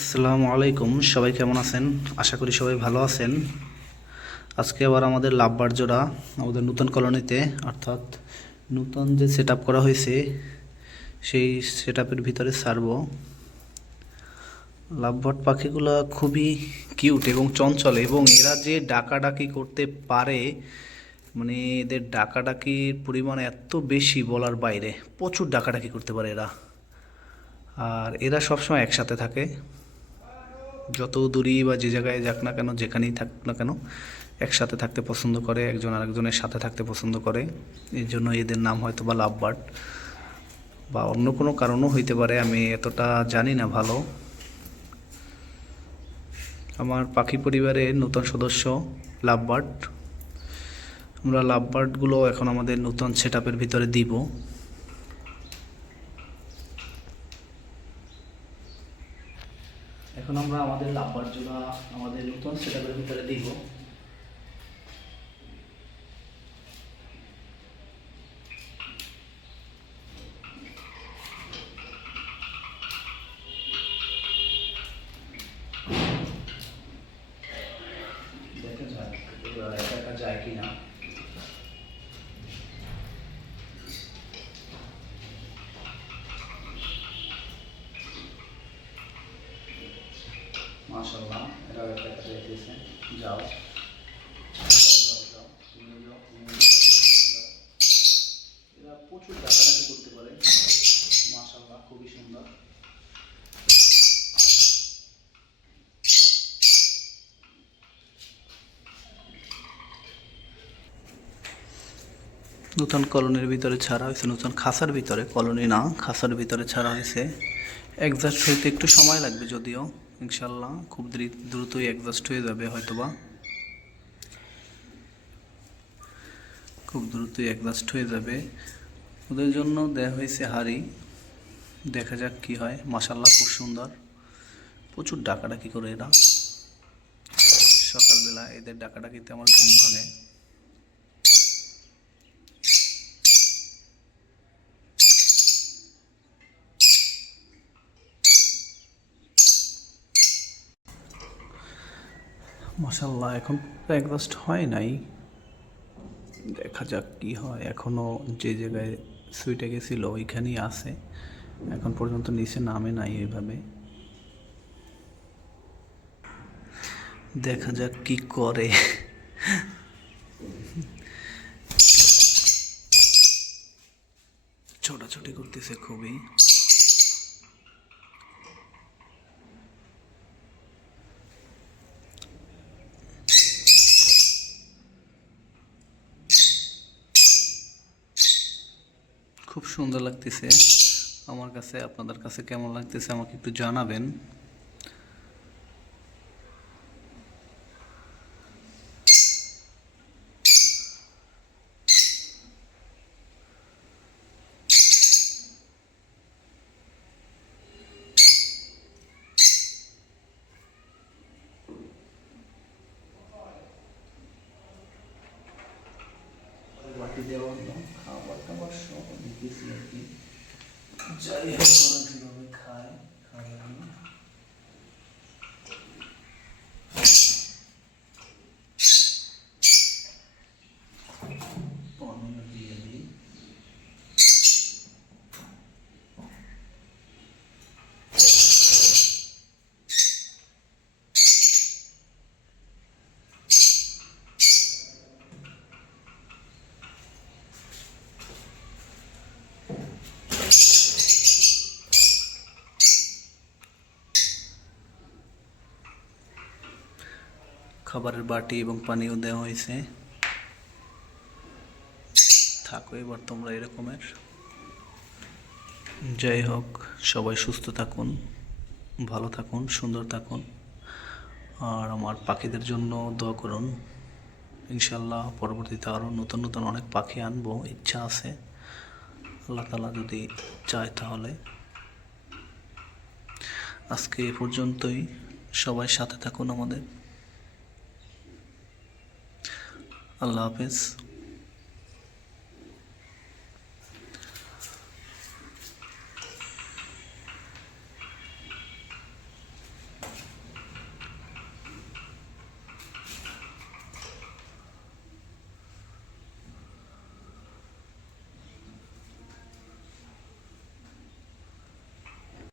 আসসালামু আলাইকুম, সবাই কেমন আছেন? আশা করি সবাই ভালো আছেন। আজকে আবার আমাদের লাভবার জোড়া, আমাদের নতুন কলোনিতে, অর্থাৎ নতুন যে সেট করা হয়েছে, সেই সেট ভিতরে ছাড়ব লাভবার্ড পাখিগুলো খুবই কিউট এবং চঞ্চল এবং এরা যে ডাকাডাকি করতে পারে মানে এদের ডাকাডাকির পরিমাণ এত বেশি বলার বাইরে, প্রচুর ডাকাডাকি করতে পারে এরা। আর এরা সবসময় একসাথে থাকে। যত দূরই বা যে জায়গায় যাক না কেন, যেখানেই থাকুক না কেন, একসাথে থাকতে পছন্দ করে, একজন আরেকজনের সাথে থাকতে পছন্দ করে। এই জন্য এদের নাম হয়তো বা লাভ বার্ড বা অন্য কোনো কারণও হইতে পারে, আমি এতটা জানি না ভালো। আমার পাখি পরিবারের নতুন সদস্য, লাভ বার্ড। আমরা লাভ বার্ডগুলো এখন আমাদের নতুন সেট ভিতরে দিব। এখন আমরা আমাদের লাভবার জোড়া আমাদের নতুন সেটআপের ভিতরে দিব। একা যায় কিনা। নতুন কলোনির ভিতরে ছাড়া হয়েছে, নতুন খাসার ভিতরে। কলোনি না, খাসার ভিতরে ছাড়া হয়েছে। অ্যাডজাস্ট হইতে একটু সময় লাগবে যদিও। ইনশাল্লাহ খুব দ্রুতই অ্যাডজাস্ট হয়ে যাবে হয়তোবা। খুব দ্রুতই অ্যাডজাস্ট হয়ে যাবে। ওদের জন্য দেয়া হয়েছে হাড়ি। দেখা যাক কি হয়। মাসাল্লাহ খুব সুন্দর। প্রচুর ডাকাডাকি করে এরা। সকালবেলা এদের ডাকাডাকিতে আমার ঘুম ভাঙে। মাসাল্লাহ এখন অ্যাডজাস্ট হয় নাই। দেখা যাক কি হয়। এখনও যে জায়গায় সুইটে গেছিল, ওইখানেই আছে। এখন পর্যন্ত নিচে নামে নাই এইভাবে দেখা যাক কি করে। ছোটাছুটি করতেছে খুবই। খুব সুন্দর লাগতেছে। আমার কাছে আপনাদের কাছে কেমন লাগতেছে আমাকে একটু জানাবেন। বাটি দেওয়া হলো খাবার টাবার সব দেখেছি আর কি। যাই হোক খাই কীভাবে খায় খাবার নিয়ে খাবারের বাটি এবং পানিও দেওয়া হয়েছে। থাকো এবার তোমরা এরকমের। যাই হোক, সবাই সুস্থ থাকুন, ভালো থাকুন, সুন্দর থাকুন। আর আমার পাখিদের জন্য দোয়া করুন। ইনশাল্লাহ পরবর্তীতে আরও নতুন নতুন অনেক পাখি আনব, ইচ্ছা আছে। আল্লাহ তালা যদি চায় তাহলে। আজকে এ পর্যন্তই। সবাই সাথে থাকুন আমাদের। আল্লাহ হাফেজ।